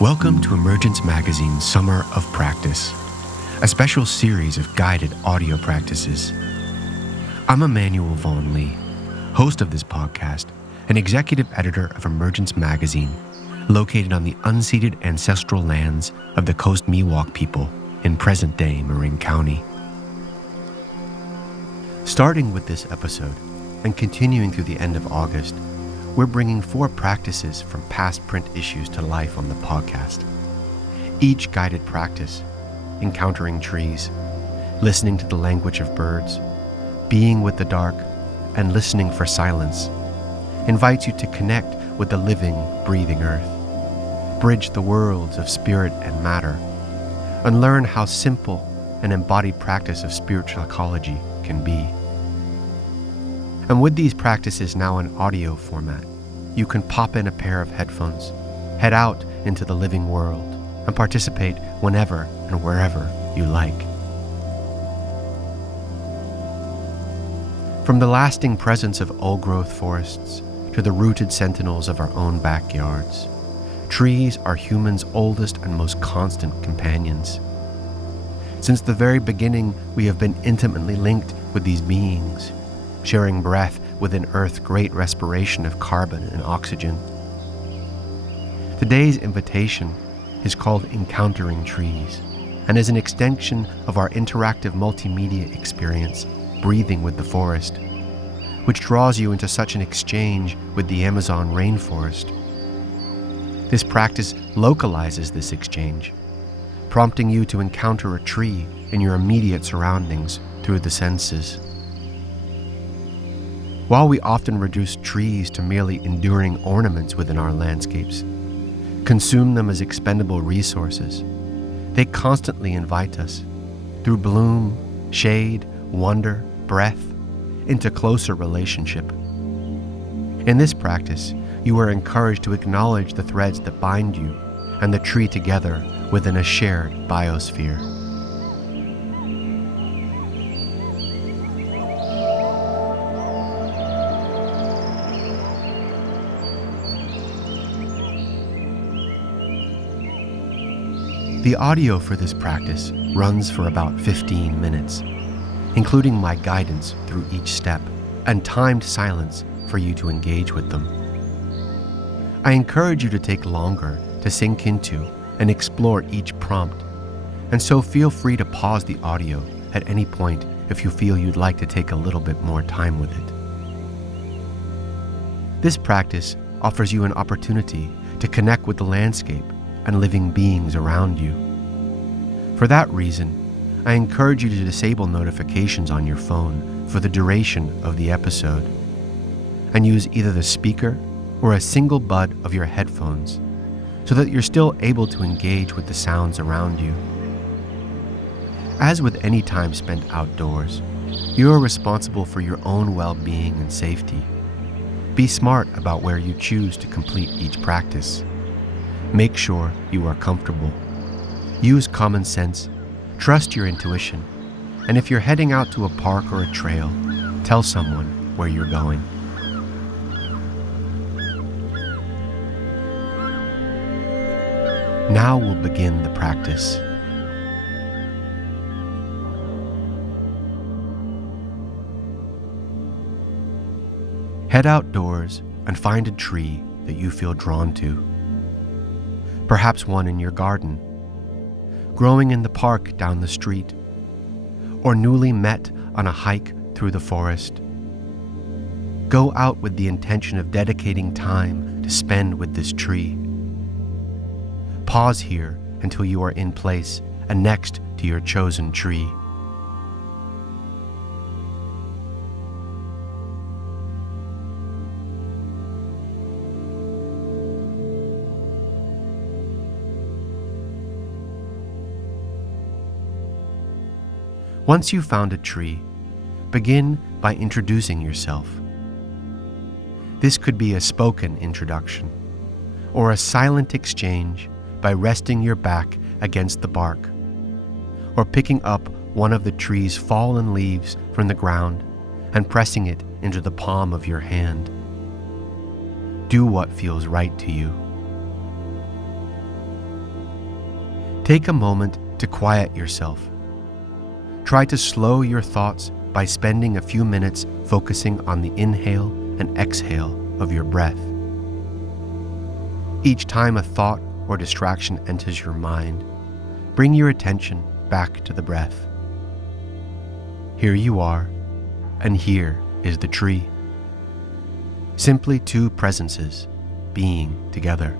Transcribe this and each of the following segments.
Welcome to Emergence Magazine's Summer of Practice, a special series of guided audio practices. I'm Emmanuel Vaughn Lee, host of this podcast and executive editor of Emergence Magazine, located on the unceded ancestral lands of the Coast Miwok people in present-day Marin County. Starting with this episode and continuing through the end of August, we're bringing 4 practices from past print issues to life on the podcast. Each guided practice, encountering trees, listening to the language of birds, being with the dark, and listening for silence, invites you to connect with the living, breathing earth, bridge the worlds of spirit and matter, and learn how simple an embodied practice of spiritual ecology can be. And with these practices now in audio format, you can pop in a pair of headphones, head out into the living world, and participate whenever and wherever you like. From the lasting presence of old-growth forests to the rooted sentinels of our own backyards, trees are humans' oldest and most constant companions. Since the very beginning, we have been intimately linked with these beings, sharing breath within Earth's great respiration of carbon and oxygen. Today's invitation is called Encountering Trees, and is an extension of our interactive multimedia experience, Breathing with the Forest, which draws you into such an exchange with the Amazon rainforest. This practice localizes this exchange, prompting you to encounter a tree in your immediate surroundings through the senses. While we often reduce trees to merely enduring ornaments within our landscapes, consume them as expendable resources, they constantly invite us, through bloom, shade, wonder, breath, into closer relationship. In this practice, you are encouraged to acknowledge the threads that bind you and the tree together within a shared biosphere. The audio for this practice runs for about 15 minutes, including my guidance through each step and timed silence for you to engage with them. I encourage you to take longer to sink into and explore each prompt, and so feel free to pause the audio at any point if you feel you'd like to take a little bit more time with it. This practice offers you an opportunity to connect with the landscape and living beings around you. For that reason, I encourage you to disable notifications on your phone for the duration of the episode, and use either the speaker or a single bud of your headphones so that you're still able to engage with the sounds around you. As with any time spent outdoors, you are responsible for your own well-being and safety. Be smart about where you choose to complete each practice. Make sure you are comfortable. Use common sense, trust your intuition, and if you're heading out to a park or a trail, tell someone where you're going. Now we'll begin the practice. Head outdoors and find a tree that you feel drawn to. Perhaps one in your garden, growing in the park down the street, or newly met on a hike through the forest. Go out with the intention of dedicating time to spend with this tree. Pause here until you are in place and next to your chosen tree. Once you've found a tree, begin by introducing yourself. This could be a spoken introduction, or a silent exchange by resting your back against the bark, or picking up one of the tree's fallen leaves from the ground and pressing it into the palm of your hand. Do what feels right to you. Take a moment to quiet yourself. Try to slow your thoughts by spending a few minutes focusing on the inhale and exhale of your breath. Each time a thought or distraction enters your mind, bring your attention back to the breath. Here you are, and here is the tree. Simply two presences being together.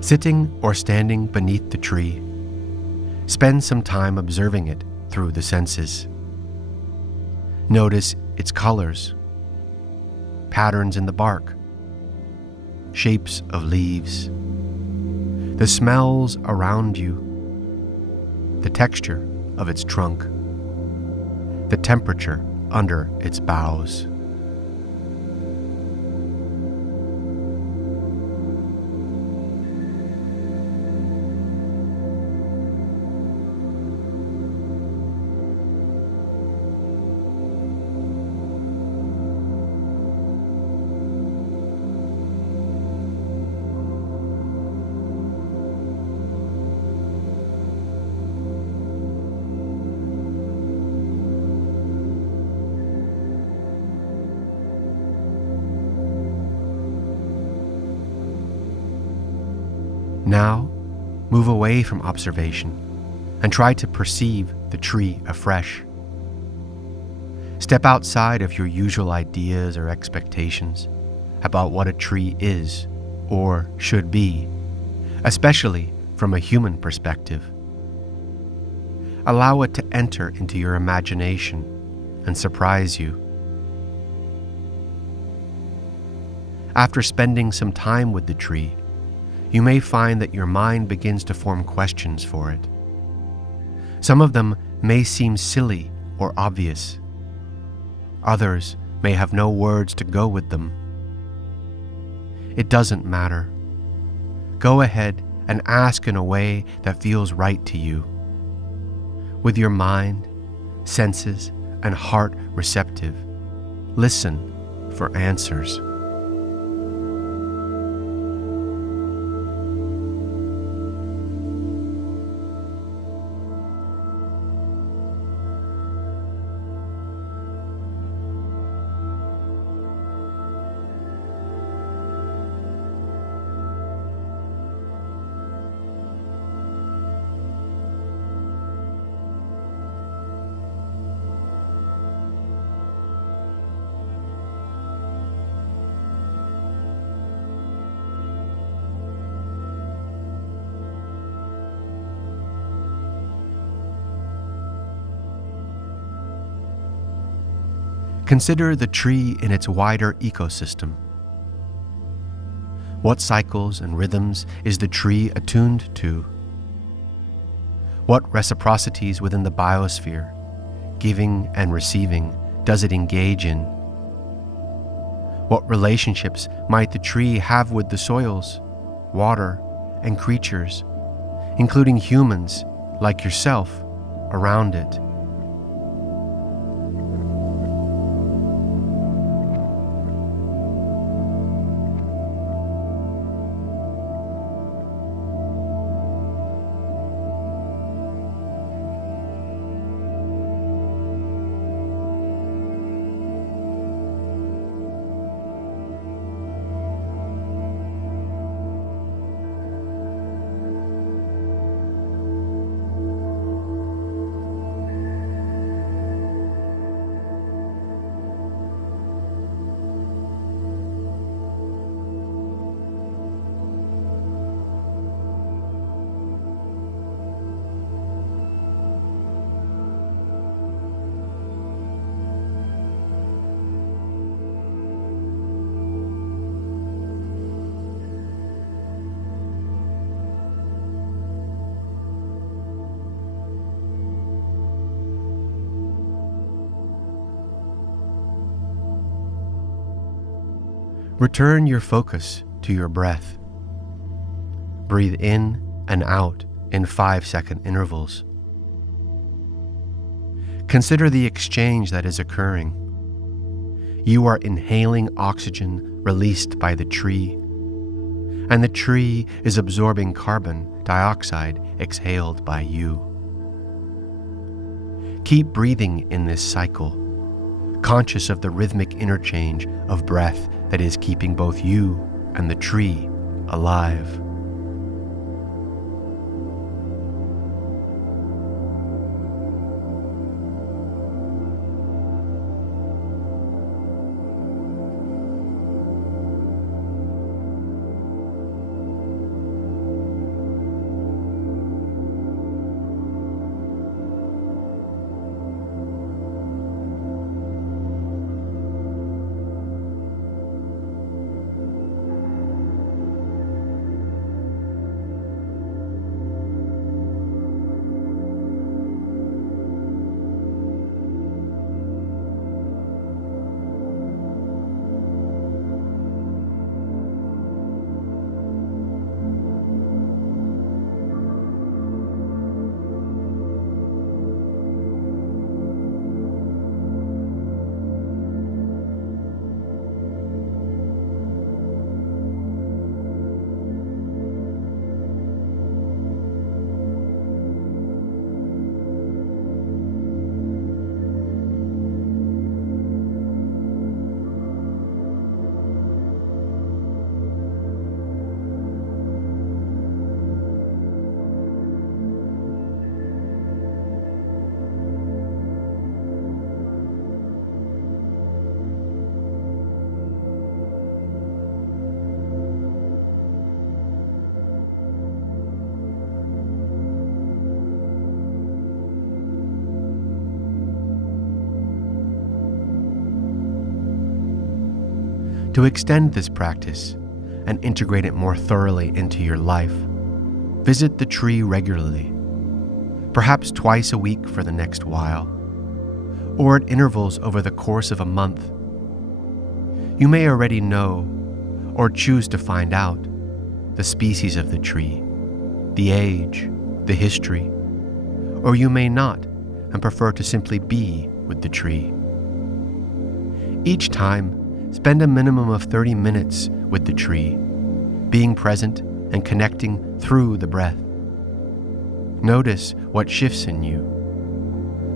Sitting or standing beneath the tree, spend some time observing it through the senses. Notice its colors, patterns in the bark, shapes of leaves, the smells around you, the texture of its trunk, the temperature under its boughs. Now, move away from observation and try to perceive the tree afresh. Step outside of your usual ideas or expectations about what a tree is or should be, especially from a human perspective. Allow it to enter into your imagination and surprise you. After spending some time with the tree, you may find that your mind begins to form questions for it. Some of them may seem silly or obvious. Others may have no words to go with them. It doesn't matter. Go ahead and ask in a way that feels right to you. With your mind, senses, and heart receptive, listen for answers. Consider the tree in its wider ecosystem. What cycles and rhythms is the tree attuned to? What reciprocities within the biosphere, giving and receiving, does it engage in? What relationships might the tree have with the soils, water, and creatures, including humans like yourself, around it? Return your focus to your breath. Breathe in and out in 5-second intervals. Consider the exchange that is occurring. You are inhaling oxygen released by the tree, and the tree is absorbing carbon dioxide exhaled by you. Keep breathing in this cycle, conscious of the rhythmic interchange of breath that is keeping both you and the tree alive. To extend this practice and integrate it more thoroughly into your life, visit the tree regularly, perhaps twice a week for the next while, or at intervals over the course of a month. You may already know, or choose to find out, the species of the tree, the age, the history, or you may not and prefer to simply be with the tree. Each time, spend a minimum of 30 minutes with the tree, being present and connecting through the breath. Notice what shifts in you,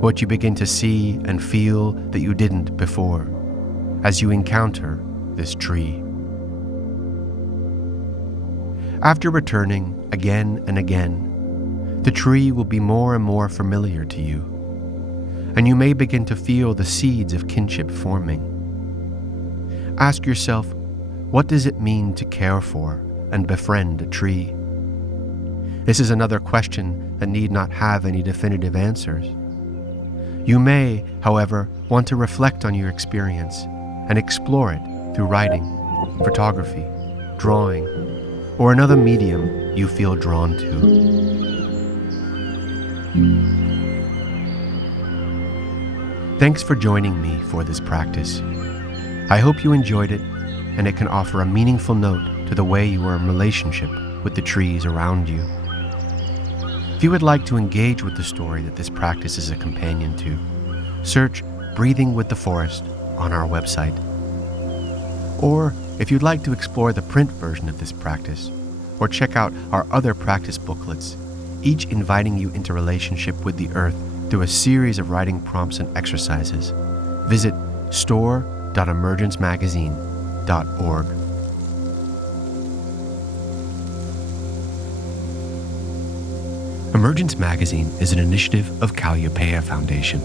what you begin to see and feel that you didn't before, as you encounter this tree. After returning again and again, the tree will be more and more familiar to you, and you may begin to feel the seeds of kinship forming. Ask yourself, what does it mean to care for and befriend a tree? This is another question that need not have any definitive answers. You may, however, want to reflect on your experience and explore it through writing, photography, drawing, or another medium you feel drawn to. Thanks for joining me for this practice. I hope you enjoyed it, and it can offer a meaningful note to the way you are in relationship with the trees around you. If you would like to engage with the story that this practice is a companion to, search Breathing with the Forest on our website. Or if you'd like to explore the print version of this practice, or check out our other practice booklets, each inviting you into relationship with the earth through a series of writing prompts and exercises, visit store.emergencemagazine.org. Emergence Magazine is an initiative of Calliopeia Foundation.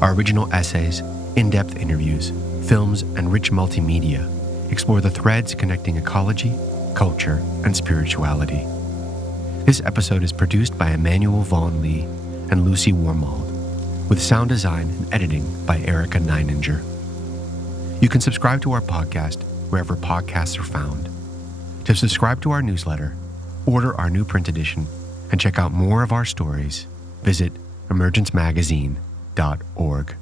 Our original essays, in-depth interviews, films, and rich multimedia explore the threads connecting ecology, culture, and spirituality. This episode is produced by Emmanuel Vaughn Lee and Lucy Warmald, with sound design and editing by Erica Neininger. You can subscribe to our podcast wherever podcasts are found. To subscribe to our newsletter, order our new print edition, and check out more of our stories, visit emergencemagazine.org.